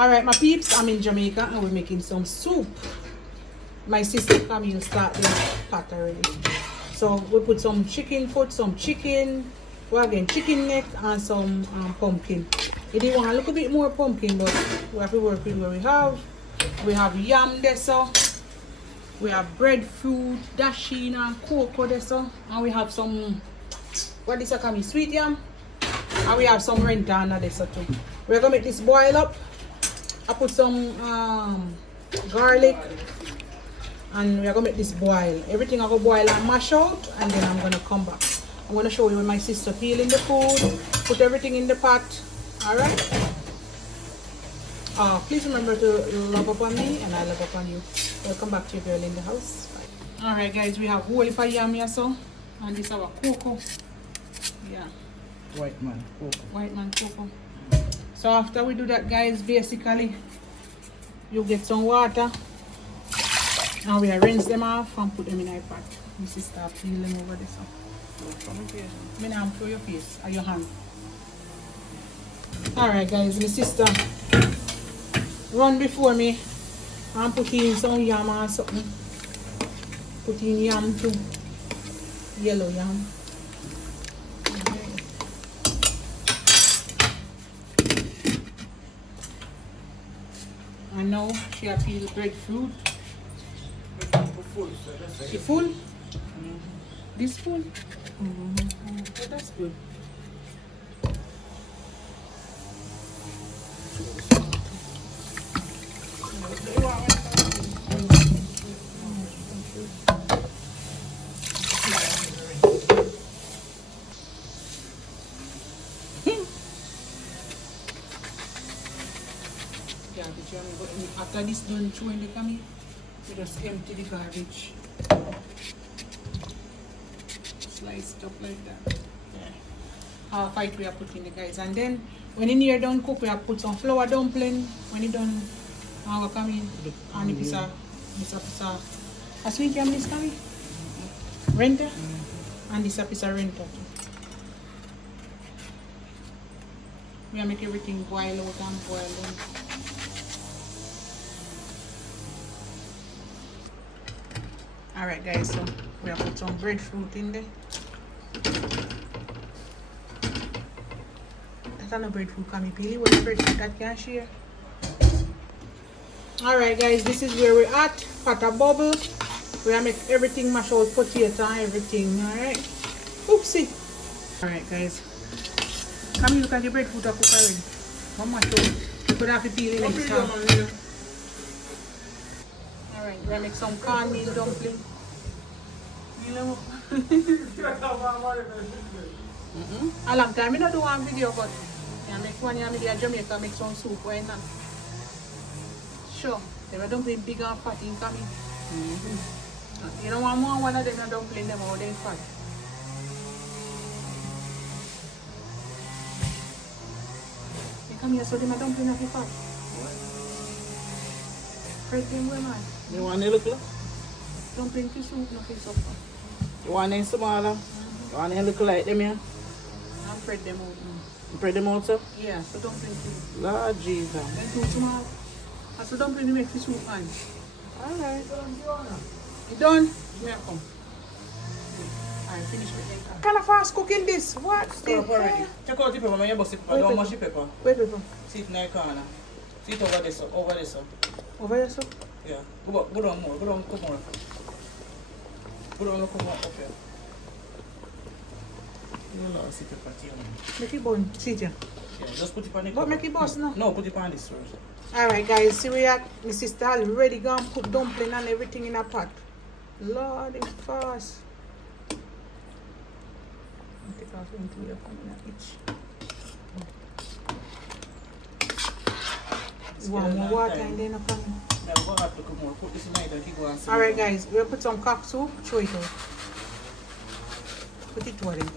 Alright, my peeps, I'm in Jamaica and we're making some soup. My sister Camille start the pot already. So we put some chicken foot, some chicken, well again, chicken neck and some pumpkin. We did want a little bit more pumpkin, but we have to work with what we have. We have yam there, so we have breadfruit, dasheen and cocoa there, so and we have some, what is it, sweet yam, and we have some renta under there, so too. We're gonna make this boil up. I put some garlic and we're gonna make this boil. Everything I go boil and mash out, and then I'm gonna come back. I'm gonna show you when my sister peeling the food, put everything in the pot. Alright? Please remember to love up on me and I love up on you. Welcome back to your girl in the house. Alright guys, we have whole for yam here, so, and this is our cocoa. Yeah. White man cocoa. White man cocoa. So after we do that, guys, basically you get some water and we rinse them off and put them in a pot. My sister peel them over this. I mean, I'm through your face or your hand. Alright guys, my sister run before me and put in some yam or something. Put in yam too. Yellow yam. And now she has peeled breadfruit. She full? Mm-hmm. This full? Mm-hmm. Oh, that's good. After this done throwing the camel, we just empty the garbage. Slice it up like that. Yeah. Half it we are putting the guys, and then when in here done cook, we have put some flour dumpling. When it done, we come in and it's a sweet yam this coming. Renter, and this a piece of renter too. We are make everything boil out and boil down. Alright guys, so we have put some breadfruit in there. That's not breadfruit, can be peely. What is breadfruit that can share? Alright guys, this is where we're at. Pot a bubble. We are make everything mash out, potato and everything. Alright. Oopsie. Alright guys. Come here, look at the breadfruit I cook already. Come mash out. You could have to peel it next time. Alright, we're gonna make some cornmeal dumpling. A long time I don't do one video, but I make one here in Jamaica, make some soup, why not? Sure, they were dumpling big and fat in coming. You don't want more one of them and dumpling them all they fat. You come here so they are dumpling of the fat. Fred them where man? You want a little? Dumpling to soup, not to supper. You want them smaller? You want them little like them here? And spread them out. You spread them out, sir? Yeah, so dumpling too. Lord Jesus. Then too small. And so dumpling to make the soup fine. Alright. You done? Here I come. Alright, finish with them. Kind of fast cooking this. What? Stir up already. Check out the pepper, man. You bust it. I don't mash the pepper. Wait, pepper. See it in the corner. See it over this, over this. Over here, sir? Yeah. Go down more. Go down, come more. Go down, come more up here. You don't know, see pepper here. Make it burn. See it here. Yeah, just put it on the But make it bust now. No, put it on this first. Alright, guys. See we at my sister already gone put dumpling and everything in a pot. Lord, it's fast. Take off into your coming itch. One more water and then a coming. Alright guys, we'll put some cock soup, throw it out. Put it to them.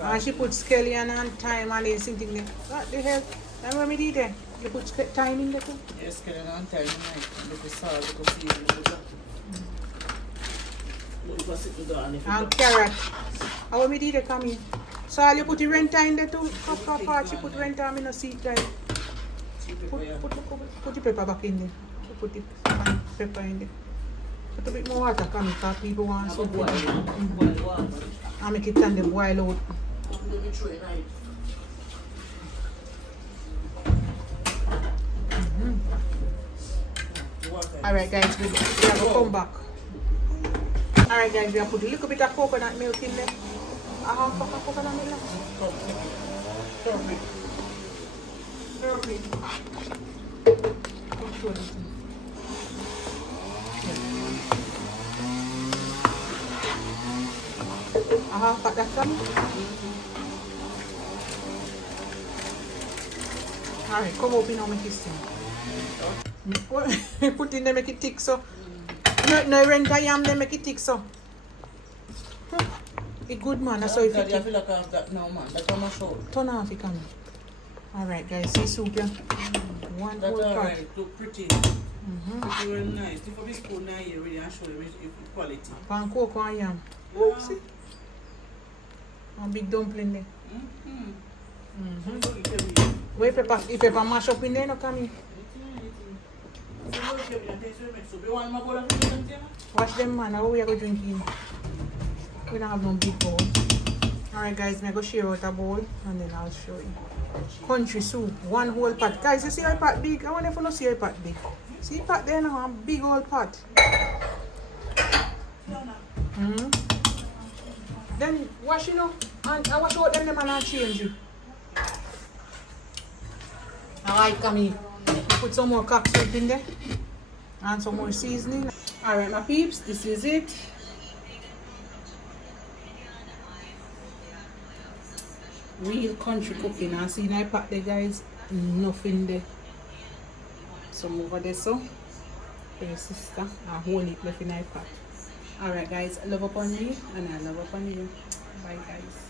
And she put scallion and thyme and this thing there. What the hell? That's what I did there. You put thyme in there too? Yes, scallion and thyme in there. Salt, seasoning. And carrot. How we did it come in? So all you put the rent in there too? Part you put rent on, me no see it guys. Put the pepper back in there. Put the pepper in there. Put a bit more water coming because people want soup. I make it and then boil out. Alright guys, we have to come back. Alright guys, we have put a little bit of coconut milk in there. A half cup of coconut milk. Perfect. A half cup that one. Alright, come open now, make it steam. Put in there, make it thick so. No rent I am, they make it thick so. It's good man, that's how you feel. I feel like I have that now man, that's how much out. Turn off it can. Alright guys, see soup yeah. One That's whole pot. alright, look pretty. Pretty well nice. If I be spoon now here really and show them the quality. Pan cocoa and yam. Yeah. See? One big dumpling there. Where pepper, if pepper mash up in there, no come in. Watch them man, how we are going to drink in. We don't have no big bowl. Alright guys, I'm going to share out a bowl and then I'll show you. Country soup, one whole pot. Guys, you see how pot big? I wonder if you don't see how pot big. See pot there now, a big old pot. Then wash you know, and I wash out them and I'll change you. Alright, come here. Put some more cock soup in there. And some more seasoning. Alright my peeps, this is it. Real country cooking. And see my pot there guys, nothing there. Some over there so. For your sister. And whole heap left in my pot. Alright guys, love upon me and I love upon you. Bye guys.